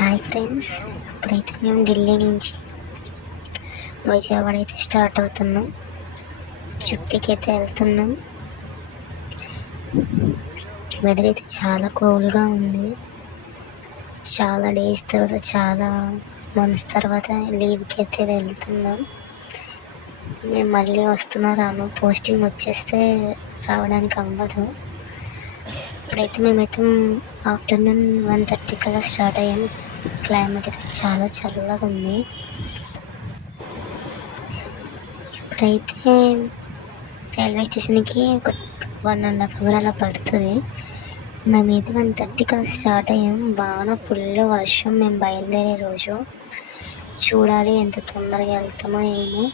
Hi friends, ఇప్పుడైతే మేము ఢిల్లీ నుంచి విజయవాడ అయితే స్టార్ట్ అవుతున్నాం. చుట్టికి అయితే వెళ్తున్నాం. వెదర్ అయితే చాలా కూల్గా ఉంది. చాలా డేస్ తర్వాత, చాలా మంత్స్ తర్వాత లీవ్కి అయితే వెళ్తున్నాం. మేము మళ్ళీ రాను, పోస్టింగ్ వచ్చేస్తే రావడానికి అవ్వదు. ఇప్పుడైతే మేమైతే ఆఫ్టర్నూన్ 1:30 కల్లా స్టార్ట్ అయ్యాము. క్లైమేట్ అయితే చాలా చల్లగా ఉంది. ఇప్పుడైతే రైల్వే స్టేషన్కి ఒక 1.5 hour అలా పడుతుంది. మేమైతే 1:30 కల్లా స్టార్ట్ అయ్యాము. వాన ఫుల్ వర్షం. మేము బయలుదేరే రోజు చూడాలి ఎంత తొందరగా వెళ్తామో ఏమో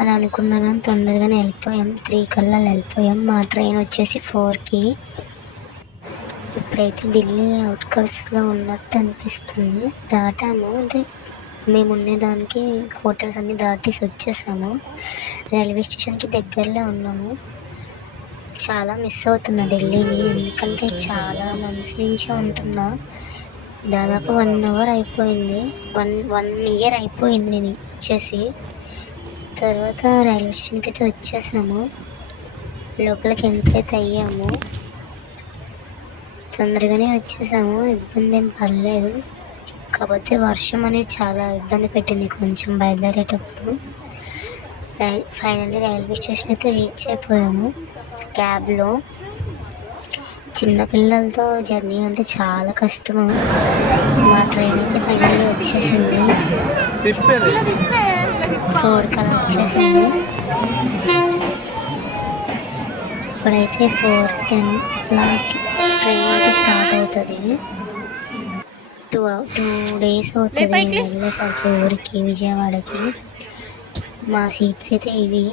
అని అనుకున్నా, కానీ తొందరగానే వెళ్ళిపోయాం. 3 కల్లా వెళ్ళిపోయాం. మా ట్రైన్ వచ్చేసి 4కి. ఇప్పుడైతే ఢిల్లీ అవుట్కట్స్లో ఉన్నట్టు అనిపిస్తుంది. దాటాము, అంటే మేము ఉండేదానికి హోటల్స్ అన్నీ దాటేసి వచ్చేసాము. రైల్వే స్టేషన్కి దగ్గరలో ఉన్నాము. చాలా మిస్ అవుతున్నా ఢిల్లీని, ఎందుకంటే చాలా మంత్స్ నుంచి ఉంటున్నా. దాదాపు 1 hour అయిపోయింది. వన్ ఇయర్ అయిపోయింది నేను వచ్చేసి. తర్వాత రైల్వే స్టేషన్కి అయితే వచ్చేసాము. లోపలికి ఎంట్రీ అయితే అయ్యాము. తొందరగానే వచ్చేసాము. ఇబ్బంది ఏం పర్లేదు. కాకపోతే వర్షం అనేది చాలా ఇబ్బంది పెట్టింది కొంచెం బయలుదేరేటప్పుడు. ఫైనల్లీ రైల్వే స్టేషన్ అయితే రీచ్ అయిపోయాము. క్యాబ్లో చిన్నపిల్లలతో జర్నీ అంటే చాలా కష్టము. మా ట్రైన్ అయితే ఫైనల్లీ వచ్చేసింది. 4 కల్లా వచ్చేసింది. ఇప్పుడైతే 4:10 ట్రైన్ అయితే స్టార్ట్ అవుతుంది. 2 days అవుతుంది మేము వెళ్ళేసరికి ఊరికి, విజయవాడకి. మా సీట్స్ అయితే ఇవి.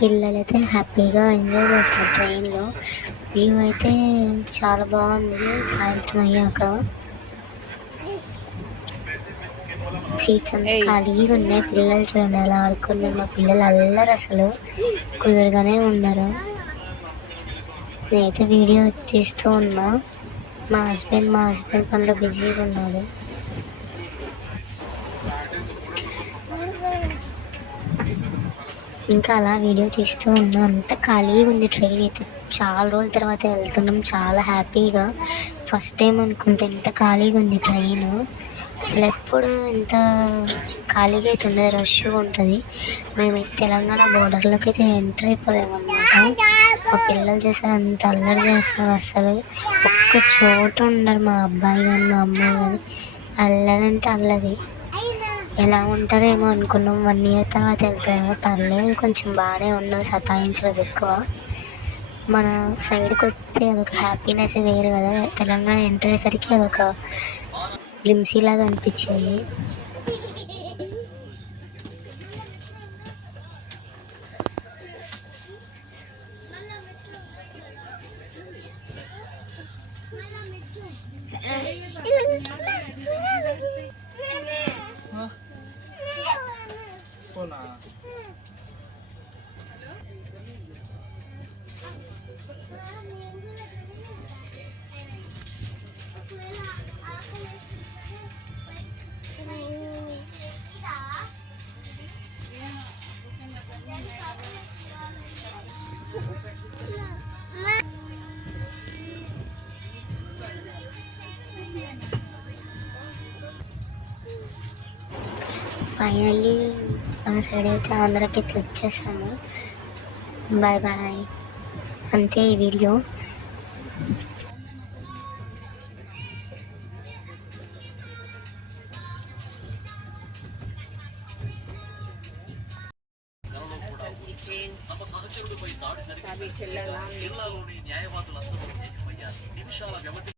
పిల్లలైతే హ్యాపీగా ఎంజాయ్ చేస్తున్నారు ట్రైన్లో. వ్యూ అయితే చాలా బాగుంది. సాయంత్రం అయ్యాక సీట్స్ అంతా ఖాళీగా ఉన్నాయి. పిల్లలు చూడండి ఎలా ఆడుకున్నారు. మా పిల్లలు అల్లరు, అసలు కుదురుగానే ఉన్నారు. నేనైతే వీడియో తీస్తూ ఉన్నా. మా హస్బెండ్ పనిలో బిజీగా ఉన్నాడు. ఇంకా అలా వీడియో తీస్తూ ఉన్నా. అంత ఖాళీగా ఉంది ట్రైన్ అయితే. చాలా రోజుల తర్వాత వెళ్తున్నాం. చాలా హ్యాపీగా. ఫస్ట్ టైం అనుకుంటే ఇంత ఖాళీగా ఉంది ట్రైన్. అసలు ఎప్పుడు ఇంత ఖాళీగా అయితే ఉండదు, రష్గా ఉంటుంది. మేమైతే తెలంగాణ బోర్డర్లోకి అయితే ఎంటర్ అయిపోయామన్నమాట. మా పిల్లలు చేసారు, అంత అల్లరి చేస్తున్నారు. అసలు ఒక్క చోటు ఉండరు. మా అబ్బాయి కానీ మా అమ్మాయి కానీ అల్లరి అంటే అల్లరి. ఎలా ఉంటుందేమో అనుకున్నాం. 1 year తర్వాత వెళ్తాము. పర్లేదు, కొంచెం బాగానే ఉన్నాం. సతాయించలేదు ఎక్కువ. మన సైడ్కి వస్తే అదొక హ్యాపీనెస్ వేరు కదా. తెలంగాణ ఎంటర్ అయ్యేసరికి అదొక గ్లిమ్సీ లాగా అనిపించింది. ఫైనల్లీ మన సైడ్ అయితే ఆంధ్రాకి అయితే వచ్చేసాము. Bye bye. అంతే ఈ వీడియో.